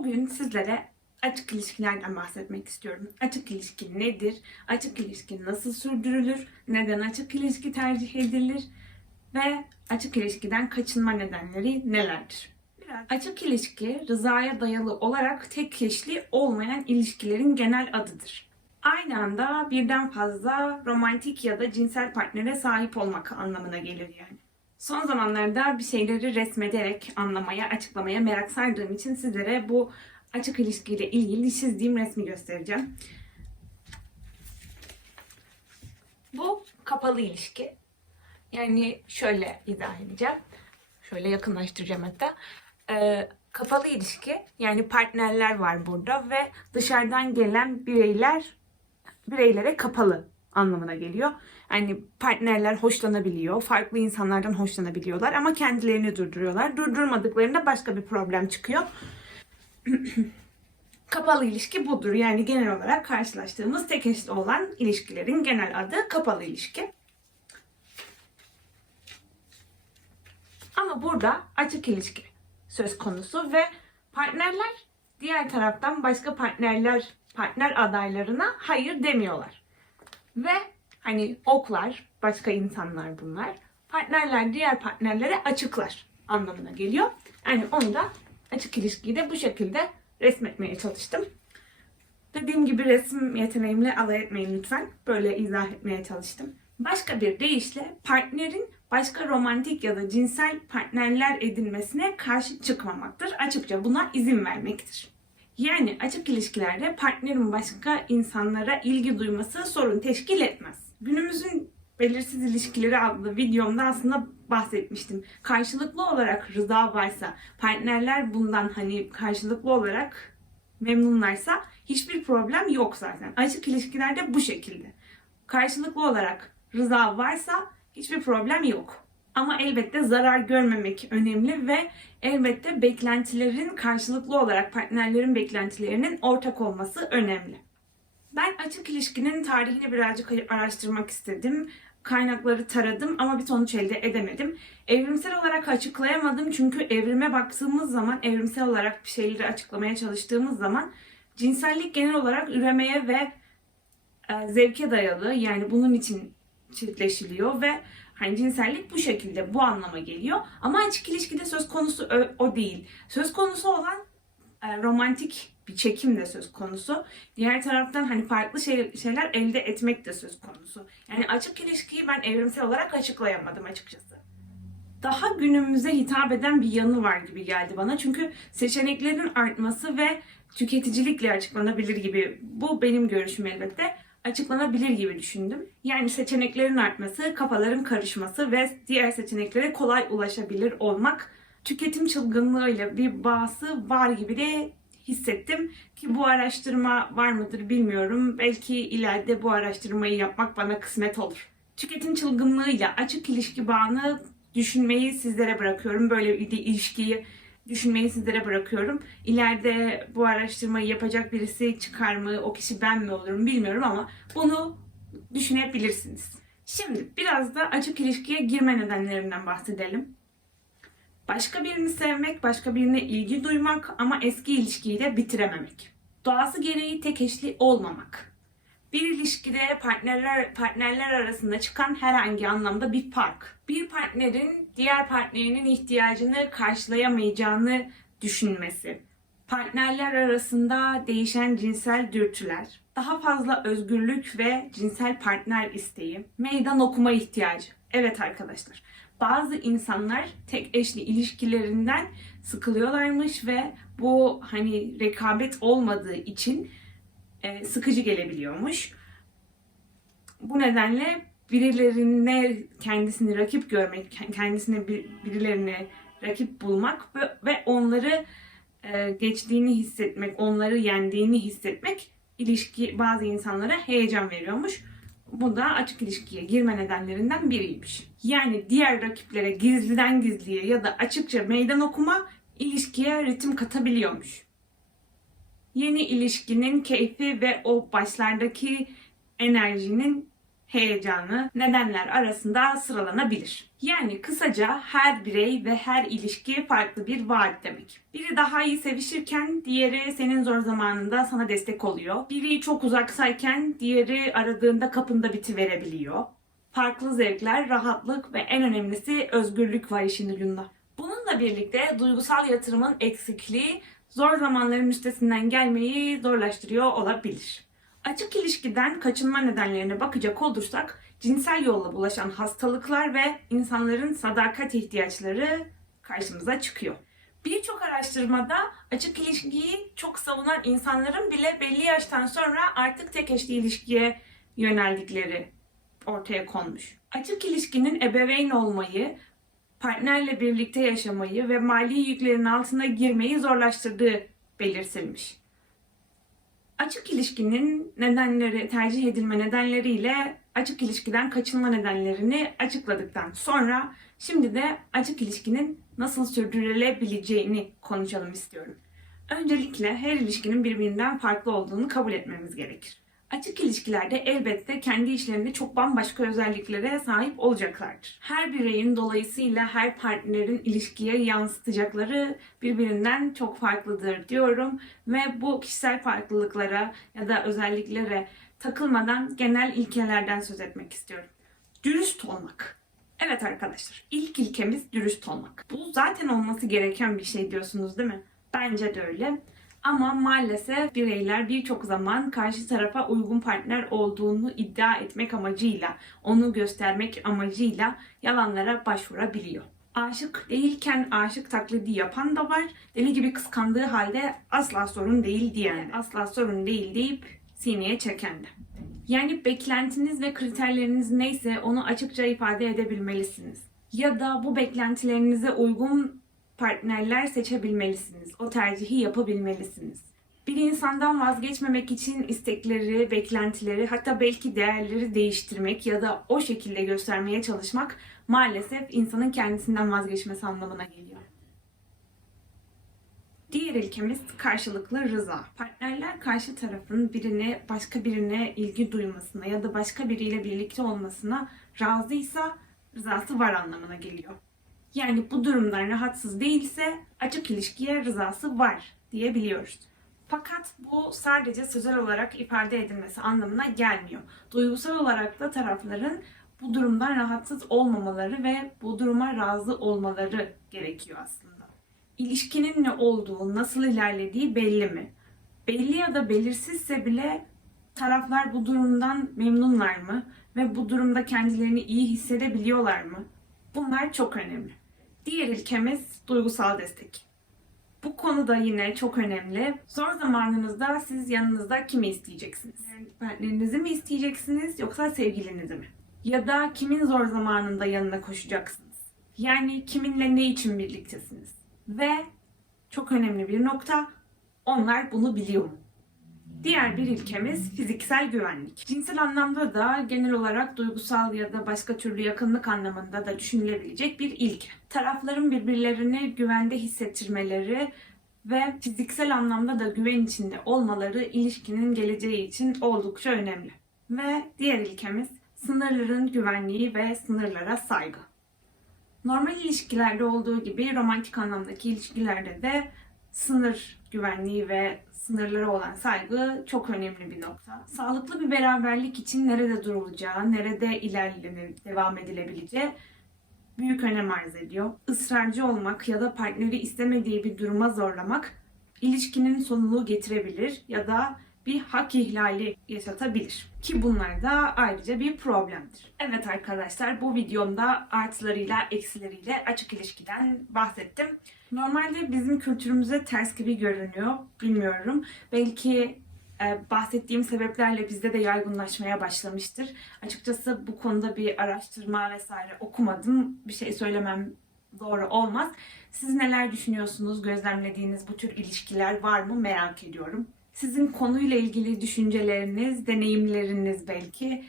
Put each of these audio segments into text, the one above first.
Bugün sizlere açık ilişkilerden bahsetmek istiyorum. Açık ilişki nedir? Açık ilişki nasıl sürdürülür? Neden açık ilişki tercih edilir? Ve açık ilişkiden kaçınma nedenleri nelerdir? Biraz açık ilişki rızaya dayalı olarak tek eşli olmayan ilişkilerin genel adıdır. Aynı anda birden fazla romantik ya da cinsel partnere sahip olmak anlamına gelir yani. Son zamanlarda bir şeyleri resmederek anlamaya, açıklamaya merak sardığım için sizlere bu açık ilişkiyle ilgili çizdiğim resmi göstereceğim. Bu kapalı ilişki. Yani şöyle izah edeceğim. Şöyle yakınlaştıracağım hatta. Ee, kapalı ilişki yani partnerler var burada ve dışarıdan gelen bireyler bireylere kapalı anlamına geliyor. Yani partnerler hoşlanabiliyor, farklı insanlardan hoşlanabiliyorlar ama kendilerini durduruyorlar. Durdurmadıklarında başka bir problem çıkıyor. kapalı ilişki budur. Yani genel olarak karşılaştığımız tek eşli olan ilişkilerin genel adı kapalı ilişki. Ama burada açık ilişki söz konusu ve partnerler diğer taraftan başka partnerler partner adaylarına hayır demiyorlar. Ve hani oklar, başka insanlar bunlar. Partnerler diğer partnerlere açıklar anlamına geliyor. Yani onu da açık ilişkiyi de bu şekilde resmetmeye çalıştım. Dediğim gibi resim yeteneğimle alay etmeyin lütfen. Böyle izah etmeye çalıştım. Başka bir deyişle partnerin başka romantik ya da cinsel partnerler edinmesine karşı çıkmamaktır. Açıkça buna izin vermektir. Yani açık ilişkilerde partnerin başka insanlara ilgi duyması sorun teşkil etmez. Günümüzün belirsiz ilişkileri adlı videomda aslında bahsetmiştim. Karşılıklı olarak rıza varsa, partnerler bundan hani karşılıklı olarak memnunlarsa hiçbir problem yok zaten. Açık ilişkilerde bu şekilde. Karşılıklı olarak rıza varsa hiçbir problem yok. Ama elbette zarar görmemek önemli ve elbette beklentilerin karşılıklı olarak partnerlerin beklentilerinin ortak olması önemli. Ben açık ilişkinin tarihini birazcık araştırmak istedim. Kaynakları taradım ama bir sonuç elde edemedim. Evrimsel olarak açıklayamadım çünkü evrime baktığımız zaman, evrimsel olarak bir şeyleri açıklamaya çalıştığımız zaman cinsellik genel olarak üremeye ve e, zevke dayalı. Yani bunun için çiftleşiliyor ve Hani cinsellik bu şekilde, bu anlama geliyor. Ama açık ilişkide söz konusu o, değil. Söz konusu olan e, romantik bir çekim de söz konusu. Diğer taraftan hani farklı şey, şeyler elde etmek de söz konusu. Yani açık ilişkiyi ben evrimsel olarak açıklayamadım açıkçası. Daha günümüze hitap eden bir yanı var gibi geldi bana. Çünkü seçeneklerin artması ve tüketicilikle açıklanabilir gibi. Bu benim görüşüm elbette açıklanabilir gibi düşündüm. Yani seçeneklerin artması, kafaların karışması ve diğer seçeneklere kolay ulaşabilir olmak tüketim çılgınlığıyla bir bağısı var gibi de hissettim ki bu araştırma var mıdır bilmiyorum. Belki ileride bu araştırmayı yapmak bana kısmet olur. Tüketim çılgınlığıyla açık ilişki bağını düşünmeyi sizlere bırakıyorum. Böyle bir ilişkiyi düşünmeyi sizlere bırakıyorum. İleride bu araştırmayı yapacak birisi çıkar mı, o kişi ben mi olurum bilmiyorum ama bunu düşünebilirsiniz. Şimdi biraz da açık ilişkiye girme nedenlerinden bahsedelim. Başka birini sevmek, başka birine ilgi duymak ama eski ilişkiyi de bitirememek. Doğası gereği tek eşli olmamak. Bir ilişkide partnerler partnerler arasında çıkan herhangi anlamda bir fark. Bir partnerin diğer partnerinin ihtiyacını karşılayamayacağını düşünmesi. Partnerler arasında değişen cinsel dürtüler, daha fazla özgürlük ve cinsel partner isteği, meydan okuma ihtiyacı. Evet arkadaşlar, bazı insanlar tek eşli ilişkilerinden sıkılıyorlarmış ve bu hani rekabet olmadığı için e, sıkıcı gelebiliyormuş. Bu nedenle birilerine kendisini rakip görmek, kendisine bir, birilerine rakip bulmak ve, ve onları e, geçtiğini hissetmek, onları yendiğini hissetmek ilişki bazı insanlara heyecan veriyormuş. Bu da açık ilişkiye girme nedenlerinden biriymiş. Yani diğer rakiplere gizliden gizliye ya da açıkça meydan okuma ilişkiye ritim katabiliyormuş. Yeni ilişkinin keyfi ve o başlardaki enerjinin heyecanı nedenler arasında sıralanabilir. Yani kısaca her birey ve her ilişki farklı bir vaat demek. Biri daha iyi sevişirken diğeri senin zor zamanında sana destek oluyor. Biri çok uzaksayken diğeri aradığında kapında bitiverebiliyor. Farklı zevkler, rahatlık ve en önemlisi özgürlük var işin ucunda. Bununla birlikte duygusal yatırımın eksikliği zor zamanların üstesinden gelmeyi zorlaştırıyor olabilir. Açık ilişkiden kaçınma nedenlerine bakacak olursak cinsel yolla bulaşan hastalıklar ve insanların sadakat ihtiyaçları karşımıza çıkıyor. Birçok araştırmada açık ilişkiyi çok savunan insanların bile belli yaştan sonra artık tek eşli ilişkiye yöneldikleri ortaya konmuş. Açık ilişkinin ebeveyn olmayı, partnerle birlikte yaşamayı ve mali yüklerin altına girmeyi zorlaştırdığı belirtilmiş. Açık ilişkinin nedenleri, tercih edilme nedenleriyle açık ilişkiden kaçınma nedenlerini açıkladıktan sonra şimdi de açık ilişkinin nasıl sürdürülebileceğini konuşalım istiyorum. Öncelikle her ilişkinin birbirinden farklı olduğunu kabul etmemiz gerekir. Açık ilişkilerde elbette kendi işlerinde çok bambaşka özelliklere sahip olacaklardır. Her bireyin dolayısıyla her partnerin ilişkiye yansıtacakları birbirinden çok farklıdır diyorum ve bu kişisel farklılıklara ya da özelliklere takılmadan genel ilkelerden söz etmek istiyorum. Dürüst olmak. Evet arkadaşlar, ilk ilkemiz dürüst olmak. Bu zaten olması gereken bir şey diyorsunuz değil mi? Bence de öyle. Ama maalesef bireyler birçok zaman karşı tarafa uygun partner olduğunu iddia etmek amacıyla, onu göstermek amacıyla yalanlara başvurabiliyor. Aşık değilken aşık taklidi yapan da var. Deli gibi kıskandığı halde asla sorun değil diyen, asla sorun değil deyip sineye çeken de. Yani beklentiniz ve kriterleriniz neyse onu açıkça ifade edebilmelisiniz. Ya da bu beklentilerinize uygun partnerler seçebilmelisiniz. O tercihi yapabilmelisiniz. Bir insandan vazgeçmemek için istekleri, beklentileri, hatta belki değerleri değiştirmek ya da o şekilde göstermeye çalışmak maalesef insanın kendisinden vazgeçmesi anlamına geliyor. Diğer ilkemiz karşılıklı rıza. Partnerler karşı tarafın birine, başka birine ilgi duymasına ya da başka biriyle birlikte olmasına razıysa rızası var anlamına geliyor. Yani bu durumdan rahatsız değilse açık ilişkiye rızası var diyebiliyoruz. Fakat bu sadece sözel olarak ifade edilmesi anlamına gelmiyor. Duygusal olarak da tarafların bu durumdan rahatsız olmamaları ve bu duruma razı olmaları gerekiyor aslında. İlişkinin ne olduğu, nasıl ilerlediği belli mi? Belli ya da belirsizse bile taraflar bu durumdan memnunlar mı ve bu durumda kendilerini iyi hissedebiliyorlar mı? Bunlar çok önemli. Diğer ilkemiz duygusal destek. Bu konuda yine çok önemli. Zor zamanınızda siz yanınızda kimi isteyeceksiniz? Partnerinizi mi isteyeceksiniz yoksa sevgilinizi mi? Ya da kimin zor zamanında yanına koşacaksınız? Yani kiminle ne için birliktesiniz? Ve çok önemli bir nokta, onlar bunu biliyor mu? Diğer bir ilkemiz fiziksel güvenlik. Cinsel anlamda da genel olarak duygusal ya da başka türlü yakınlık anlamında da düşünülebilecek bir ilke. Tarafların birbirlerini güvende hissettirmeleri ve fiziksel anlamda da güven içinde olmaları ilişkinin geleceği için oldukça önemli. Ve diğer ilkemiz sınırların güvenliği ve sınırlara saygı. Normal ilişkilerde olduğu gibi romantik anlamdaki ilişkilerde de sınır güvenliği ve sınırlara olan saygı çok önemli bir nokta. Sağlıklı bir beraberlik için nerede durulacağı, nerede ilerlenip devam edilebileceği büyük önem arz ediyor. Israrcı olmak ya da partneri istemediği bir duruma zorlamak ilişkinin sonunu getirebilir ya da bir hak ihlali yaşatabilir. Ki bunlar da ayrıca bir problemdir. Evet arkadaşlar bu videomda artılarıyla eksileriyle açık ilişkiden bahsettim. Normalde bizim kültürümüze ters gibi görünüyor. Bilmiyorum. Belki e, bahsettiğim sebeplerle bizde de yaygınlaşmaya başlamıştır. Açıkçası bu konuda bir araştırma vesaire okumadım. Bir şey söylemem doğru olmaz. Siz neler düşünüyorsunuz? Gözlemlediğiniz bu tür ilişkiler var mı? Merak ediyorum. Sizin konuyla ilgili düşünceleriniz, deneyimleriniz belki,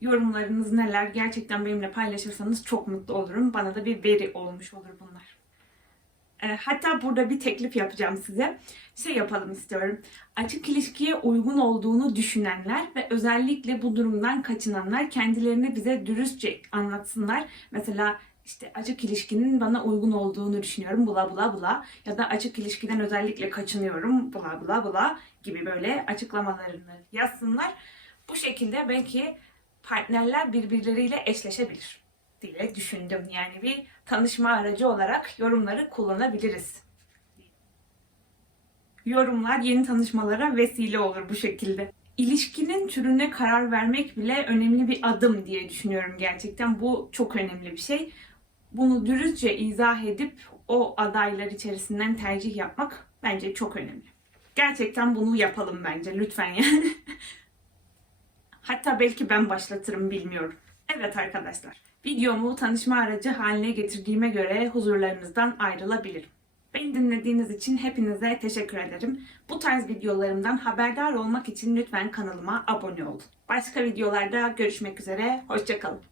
yorumlarınız neler gerçekten benimle paylaşırsanız çok mutlu olurum. Bana da bir veri olmuş olur bunlar. E, hatta burada bir teklif yapacağım size. Şey yapalım istiyorum. Açık ilişkiye uygun olduğunu düşünenler ve özellikle bu durumdan kaçınanlar kendilerini bize dürüstçe anlatsınlar. Mesela işte açık ilişkinin bana uygun olduğunu düşünüyorum bula bula bula ya da açık ilişkiden özellikle kaçınıyorum bula bula bula gibi böyle açıklamalarını yazsınlar. Bu şekilde belki partnerler birbirleriyle eşleşebilir diye düşündüm. Yani bir tanışma aracı olarak yorumları kullanabiliriz. Yorumlar yeni tanışmalara vesile olur bu şekilde. İlişkinin türüne karar vermek bile önemli bir adım diye düşünüyorum gerçekten. Bu çok önemli bir şey. Bunu dürüstçe izah edip o adaylar içerisinden tercih yapmak bence çok önemli. Gerçekten bunu yapalım bence lütfen yani. Hatta belki ben başlatırım bilmiyorum. Evet arkadaşlar, videomu tanışma aracı haline getirdiğime göre huzurlarınızdan ayrılabilirim. Beni dinlediğiniz için hepinize teşekkür ederim. Bu tarz videolarımdan haberdar olmak için lütfen kanalıma abone olun. Başka videolarda görüşmek üzere, hoşçakalın.